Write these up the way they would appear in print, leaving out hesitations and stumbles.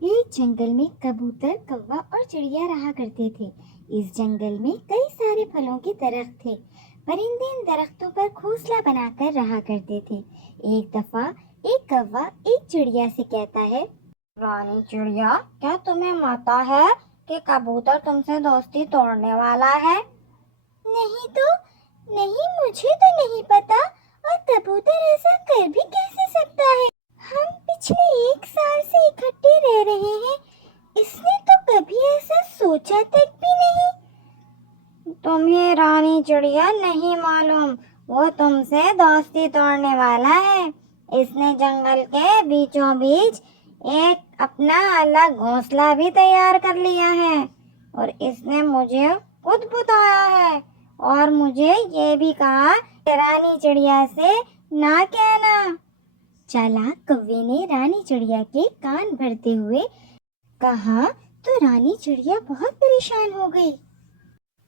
ایک جنگل میں کبوتر، کوا اور چڑیا رہا کرتے تھے۔ اس جنگل میں کئی سارے پھلوں کے درخت تھے۔ پرندے ان درختوں پر گھونسلہ بنا کر رہا کرتے تھے۔ ایک دفعہ ایک کوا ایک چڑیا سے کہتا ہے، رانی چڑیا، کیا تمہیں پتہ ہے کہ کبوتر تم سے دوستی توڑنے والا ہے؟ نہیں تو نہیں، مجھے تو نہیں پتا، اور کبوتر ایسا کر بھی کیسے سکتا ہے؟ ہم پچھلے 1 سال سے اکٹھے رہ رہے ہیں، اس نے تو کبھی ایسا سوچا تک بھی نہیں۔ تمہیں رانی چڑیا نہیں معلوم، وہ تم سے دوستی توڑنے والا ہے۔ اس نے جنگل کے بیچوں بیچ ایک اپنا الگ گھونسلہ بھی تیار کر لیا ہے، اور اس نے مجھے خود بتایا ہے اور مجھے یہ بھی کہا کہ رانی چڑیا سے نہ کہنا۔ چالاک کوے نے رانی چڑیا کے کان بھرتے ہوئے کہا تو رانی چڑیا بہت پریشان ہو گئی۔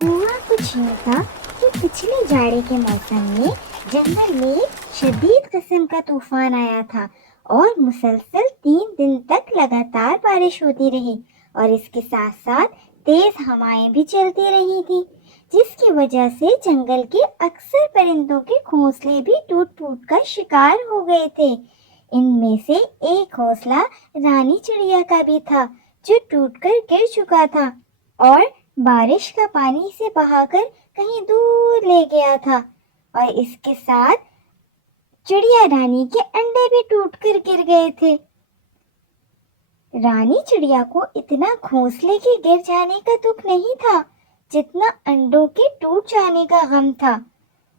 ہوا کچھ یوں تھا کہ پچھلے جاڑے کے موسم میں جنگل میں ایک شدید قسم کا طوفان آیا تھا اور مسلسل 3 دن تک لگاتار بارش ہوتی رہی، اور اس کے ساتھ ساتھ تیز ہوائیں بھی چلتی رہی تھی، جس کی وجہ سے جنگل کے اکثر پرندوں کے گھونسلے بھی ٹوٹ پھوٹ کا شکار ہو گئے تھے۔ ان میں سے ایک گھونسلہ رانی چڑیا کا بھی تھا، جو ٹوٹ کر گر چکا تھا اور بارش کا پانی اسے بہا کر کہیں دور لے گیا تھا، اور اس کے ساتھ چڑیا رانی کے انڈے بھی ٹوٹ کر گر گئے تھے۔ رانی چڑیا کو اتنا گھونسلے کے گر جانے کا دکھ نہیں تھا جتنا انڈوں کے ٹوٹ جانے کا غم تھا۔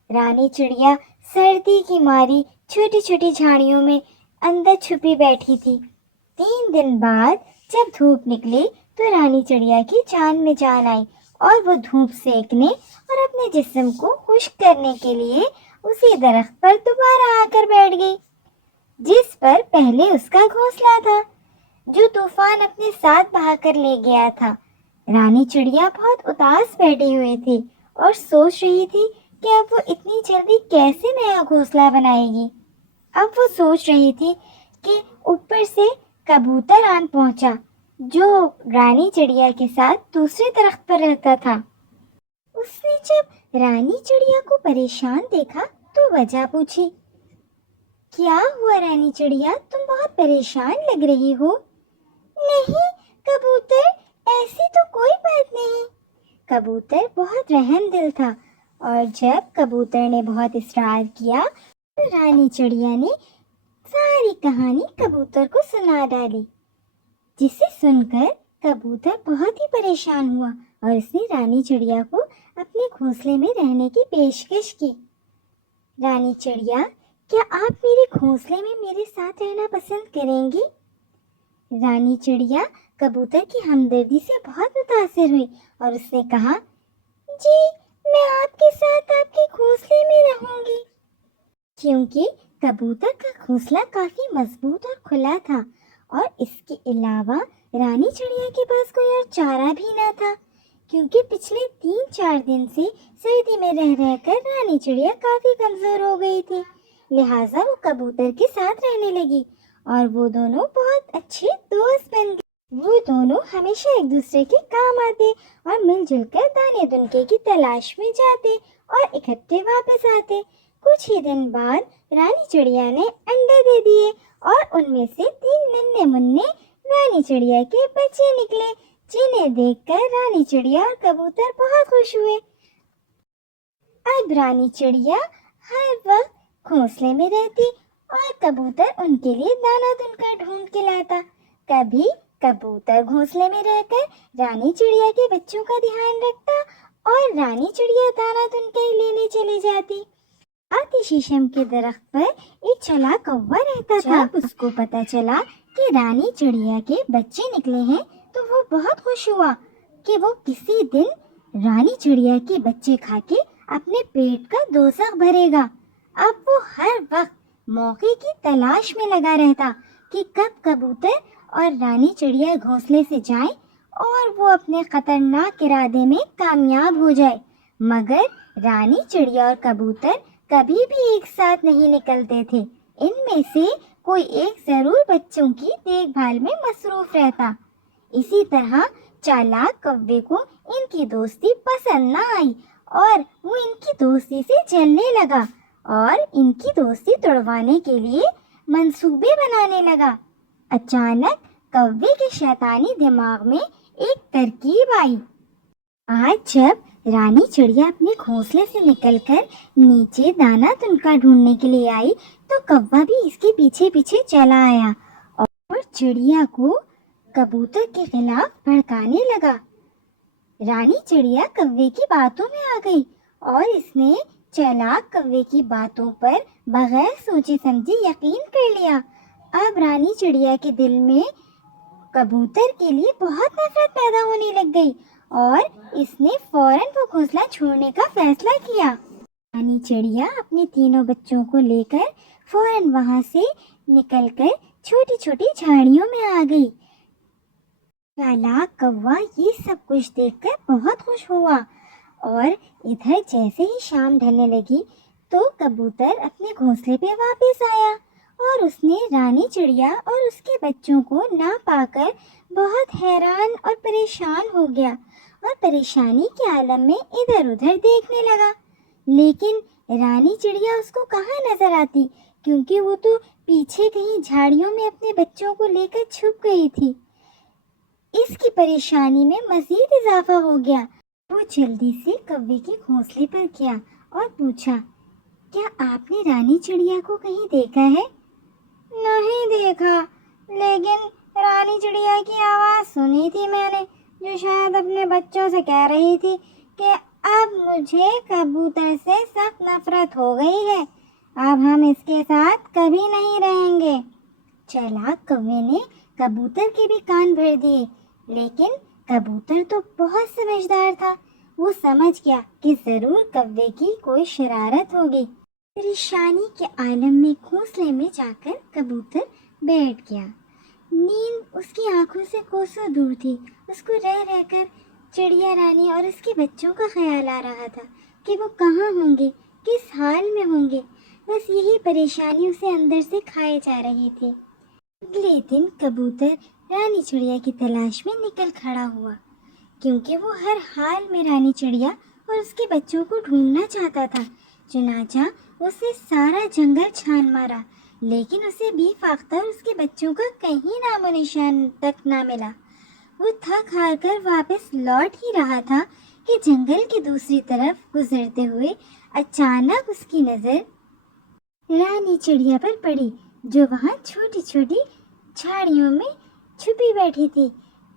رانی چڑیا سردی کی ماری چھوٹی چھوٹی جھاڑیوں میں اندر چھپی بیٹھی تھی۔ 3 دن بعد جب دھوپ نکلی تو رانی چڑیا کی جان میں جان آئی، اور وہ دھوپ سیکنے اور اپنے جسم کو خشک کرنے کے لیے اسی درخت پر دوبارہ آ کر بیٹھ گئی جس پر پہلے اس کا گھونسلہ تھا، جو طوفان اپنے ساتھ بہا کر لے گیا تھا۔ رانی چڑیا بہت اداس بیٹھی ہوئی تھی اور سوچ رہی تھی کہ اب وہ اتنی جلدی کیسے نیا گھونسلہ بنائے گی۔ اب وہ سوچ رہی تھی کہ اوپر سے کبوتر آن پہنچا، جو رانی چڑیا کے ساتھ دوسرے درخت پر رہتا تھا۔ اس نے جب رانی چڑیا کو پریشان دیکھا تو وجہ پوچھی، کیا ہوا رانی چڑیا، تم بہت پریشان لگ رہی ہو؟ نہیں کبوتر، ایسی تو کوئی بات نہیں۔ کبوتر بہت رحم دل تھا، اور جب کبوتر نے بہت اصرار کیا تو رانی چڑیا نے ساری کہانی کبوتر کو سنا ڈالی، جسے سن کر کبوتر بہت ہی پریشان ہوا اور اس نے رانی چڑیا کو اپنے گھونسلے میں رہنے کی پیشکش کی۔ رانی چڑیا، کیا آپ میرے گھونسلے میں میرے ساتھ رہنا پسند کریں گی؟ رانی چڑیا کبوتر کی ہمدردی سے بہت متاثر ہوئی اور اس نے کہا، جی میں آپ کے ساتھ آپ کے گھونسلے میں رہوں گی، کیونکہ کبوتر کا گھونسلہ کافی مضبوط اور کھلا تھا، اور اس کے علاوہ رانی چڑیا کے پاس کوئی اور چارہ بھی نہ تھا، کیونکہ پچھلے 3-4 دن سے سردی میں رہ رہ کر رانی چڑیا کافی کمزور ہو گئی تھی، لہٰذا وہ کبوتر کے ساتھ رہنے لگی اور وہ دونوں بہت اچھے دوست بن گئے۔ وہ دونوں ہمیشہ ایک دوسرے کے کام آتے اور مل جل کر دانے دنکے کی تلاش میں جاتے اور اکٹھے واپس آتے۔ کچھ ہی دن بعد رانی چڑیا نے انڈے دے دیے اور ان میں سے 3 ننھے منھے رانی چڑیا کے بچے نکلے، جنہیں دیکھ کر رانی چڑیا اور کبوتر بہت خوش ہوئے۔ اب رانی چڑیا ہر وقت گھونسلے میں رہتی اور کبوتر ان کے لیے دانا دن کر ڈھونڈ کے لاتا۔ کبھی کبوتر گھونسلے میں رہ کر رانی چڑیا کے بچوں کا دھیان رکھتا اور رانی چڑیا دانا دن کر لینے چلی جاتی۔ آتی شیشم کے درخت پر ایک چالاک کوا رہتا تھا۔ جب اس کو پتا چلا کہ رانی چڑیا کے بچے نکلے ہیں تو وہ بہت خوش ہوا کہ وہ کسی دن رانی چڑیا کے بچے کھا کے اپنے پیٹ کا دوزخ بھرے گا۔ اب وہ ہر وقت موقع کی تلاش میں لگا رہتا کہ کب کبوتر اور رانی چڑیا گھونسلے سے جائیں اور وہ اپنے خطرناک ارادے میں کامیاب ہو جائے، مگر رانی چڑیا اور کبوتر کبھی بھی ایک ساتھ نہیں نکلتے تھے۔ ان میں سے کوئی ایک ضرور بچوں کی دیکھ بھال میں مصروف رہتا۔ اسی طرح چالاک کوے کو ان کی دوستی پسند نہ آئی اور وہ ان کی دوستی سے جلنے لگا اور ان کی دوستی توڑوانے کے لیے منصوبے بنانے لگا۔ اچانک کوے کے شیطانی دماغ میں ایک ترکیب آئی۔ آج جب رانی چڑیا اپنے گھونسلے سے نکل کر نیچے دانا تنکا ڈھونڈنے کے لیے آئی تو کوا بھی اس کے پیچھے پیچھے چلا آیا اور چڑیا کو کبوتر کے خلاف بھڑکانے لگا۔ رانی چڑیا کوے کی باتوں میں آ گئی اور اس نے چالاک کوے کی باتوں پر بغیر سوچے سمجھے یقین کر لیا۔ اب رانی چڑیا کے دل میں کبوتر کے لیے بہت نفرت پیدا ہونے لگ گئی اور اس نے فوراً وہ گھونسلہ چھوڑنے کا فیصلہ کیا۔ رانی چڑیا اپنے تینوں بچوں کو لے کر فوراً وہاں سے نکل کر چھوٹی چھوٹی جھاڑیوں میں آ گئی۔ چالاک کوا یہ سب کچھ دیکھ کر بہت خوش ہوا اور ادھر جیسے ہی شام ڈھلنے لگی تو کبوتر اپنے گھونسلے پہ واپس آیا اور اس نے رانی چڑیا اور اس کے بچوں کو نہ پا کر بہت حیران اور پریشان ہو گیا اور پریشانی کے عالم میں ادھر ادھر دیکھنے لگا، لیکن رانی چڑیا اس کو کہاں نظر آتی کیونکہ وہ تو پیچھے کہیں جھاڑیوں میں اپنے بچوں کو لے کر چھپ گئی تھی۔ اس کی پریشانی میں مزید اضافہ ہو گیا۔ وہ جلدی سے کوے کے گھونسلے پر گیا اور پوچھا، کیا آپ نے رانی چڑیا کو کہیں دیکھا ہے؟ نہیں دیکھا، لیکن رانی چڑیا کی آواز سنی تھی میں نے، جو شاید اپنے بچوں سے کہہ رہی تھی کہ اب مجھے کبوتر سے سخت نفرت ہو گئی ہے، اب ہم اس کے ساتھ کبھی نہیں رہیں گے۔ چالاک کوے نے کبوتر کے بھی کان بھر دیے، لیکن کبوتر تو بہت سمجھدار تھا۔ وہ سمجھ گیا کہ ضرور کوے کی کوئی شرارت ہوگی۔ پریشانی کے عالم میں گھونسلے میں جا کر کبوتر بیٹھ گیا۔ نیند اس کی آنکھوں سے کوسوں دور تھی۔ اس کو رہ رہ کر چڑیا رانی اور اس کے بچوں کا خیال آ رہا تھا کہ وہ کہاں ہوں گے، کس حال میں ہوں گے۔ بس یہی پریشانی اسے اندر سے کھائے جا رہی تھی۔ اگلے دن کبوتر رانی چڑیا کی تلاش میں نکل کھڑا ہوا، کیونکہ وہ ہر حال میں رانی چڑیا اور اس کے بچوں کو ڈھونڈنا چاہتا تھا۔ چنانچہ اسے سارا جنگل چھان مارا، لیکن اسے بی فاختہ اور اس کے بچوں کا کہیں نام و نشان تک نہ ملا۔ وہ تھک ہار کر واپس لوٹ ہی رہا تھا کہ جنگل کی دوسری طرف گزرتے ہوئے اچانک اس کی نظر رانی چڑیا پر پڑی، جو وہاں چھوٹی چھوٹی جھاڑیوں میں چھپی بیٹھی تھی۔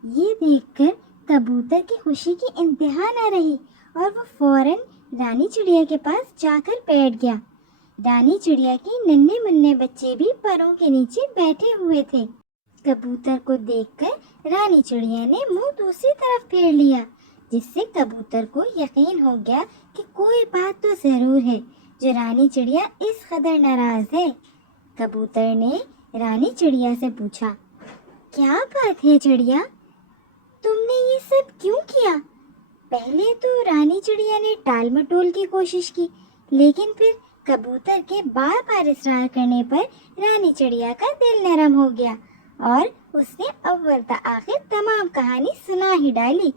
یہ دیکھ کر کبوتر کی خوشی کی انتہا نہ رہی اور وہ فوراً رانی چڑیا کے پاس جا کر بیٹھ گیا۔ رانی چڑیا کے ننھے منھے بچے بھی پروں کے نیچے بیٹھے ہوئے تھے۔ کبوتر کو دیکھ کر رانی چڑیا نے منہ دوسری طرف پھیر لیا، جس سے کبوتر کو یقین ہو گیا کہ کوئی بات تو ضرور ہے جو رانی چڑیا اس قدر ناراض ہے۔ کبوتر نے رانی چڑیا سے پوچھا، کیا بات ہے چڑیا؟ تم نے یہ سب کیوں کیا؟ پہلے تو رانی چڑیا نے ٹال مٹول کی کوشش کی، لیکن پھر کبوتر کے بار بار اصرار کرنے پر رانی چڑیا کا دل نرم ہو گیا اور اس نے اول تا آخر تمام کہانی سنا ہی ڈالی،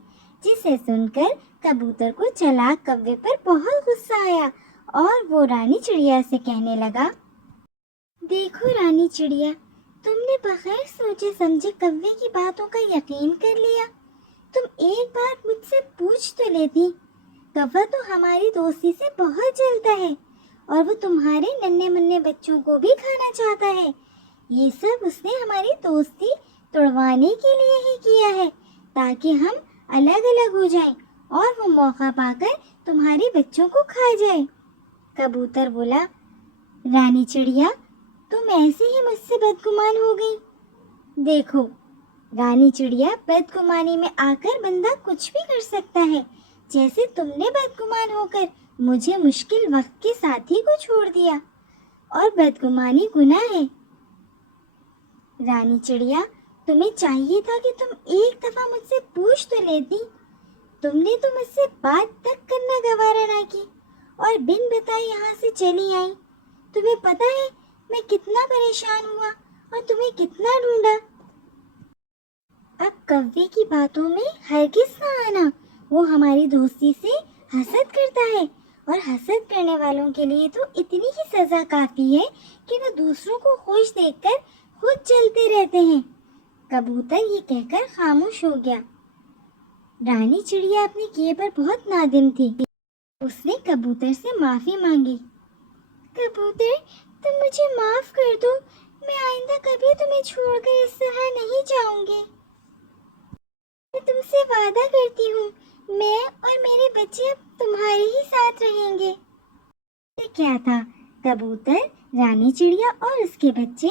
جسے سن کر کبوتر کو چالاک کوے پر بہت غصہ آیا اور وہ رانی چڑیا سے کہنے لگا، دیکھو رانی چڑیا، تم نے بغیر سوچے سمجھے کوے کی باتوں کا یقین کر لیا۔ تم ایک بار مجھ سے پوچھ تو لیتی۔ کوا تو ہماری دوستی سے بہت جلتا ہے اور وہ تمہارے ننھے منھے بچوں کو بھی کھانا چاہتا ہے۔ یہ سب اس نے ہماری دوستی توڑوانے کے لیے ہی کیا ہے، تاکہ ہم الگ الگ ہو جائیں اور وہ موقع پا کر تمہارے بچوں کو کھا جائے۔ کبوتر بولا، رانی چڑیا، تم ایسے ہی مجھ سے بدگمان ہو گئی۔ دیکھو رانی چڑیا، بدگمانی میں آ کر بندہ کچھ بھی کر سکتا ہے، جیسے تم نے بدگمان ہو کر مجھے مشکل وقت کے ساتھی کو چھوڑ دیا، اور بدگمانی گناہ ہے۔ رانی چڑیا، تمہیں چاہیے تھا کہ تم ایک دفعہ مجھ سے پوچھ تو لیتی۔ تم نے تو مجھ سے بات تک کرنا گوارا نہ کی اور بن بتائے یہاں سے چلی آئی۔ تمہیں پتہ ہے میں کتنا پریشان ہوا اور تمہیں کتنا ڈھونڈا۔ اب کوے کی باتوں میں ہرگز نہ آنا، وہ ہماری دوستی سے حسد کرتا ہے، اور حسد کرنے والوں کے لیے تو اتنی ہی سزا کافی ہے کہ وہ دوسروں کو خوش دیکھ کر خود جلتے رہتے ہیں۔ کبوتر یہ کہہ کر خاموش ہو گیا۔ رانی چڑیا اپنے کیے پر بہت نادم تھی۔ اس نے کبوتر سے معافی مانگی۔ کبوتر، تم مجھے معاف کر دو، میں آئندہ کبھی تمہیں چھوڑ کر اس طرح نہیں جاؤں گی۔ میں تم سے وعدہ کرتی ہوں، میں اور میرے بچے اب تمہارے ہی ساتھ رہیں گے۔ یہ کیا تھا؟ کبوتر، رانی چڑیا اور اس کے بچے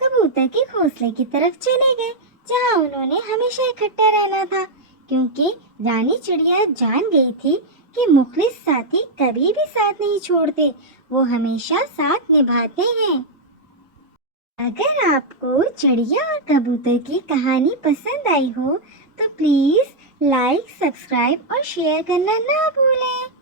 کبوتر کے گھونسلے کی طرف چلے گئے، جہاں انہوں نے ہمیشہ اکٹھا رہنا تھا، کیونکہ رانی چڑیا جان گئی تھی کہ مخلص ساتھی کبھی بھی ساتھ نہیں چھوڑتے، وہ ہمیشہ ساتھ نبھاتے ہیں۔ اگر آپ کو چڑیا اور کبوتر کی کہانی پسند آئی ہو تو پلیز لائک، سبسکرائب اور شیئر کرنا نہ بھولیں۔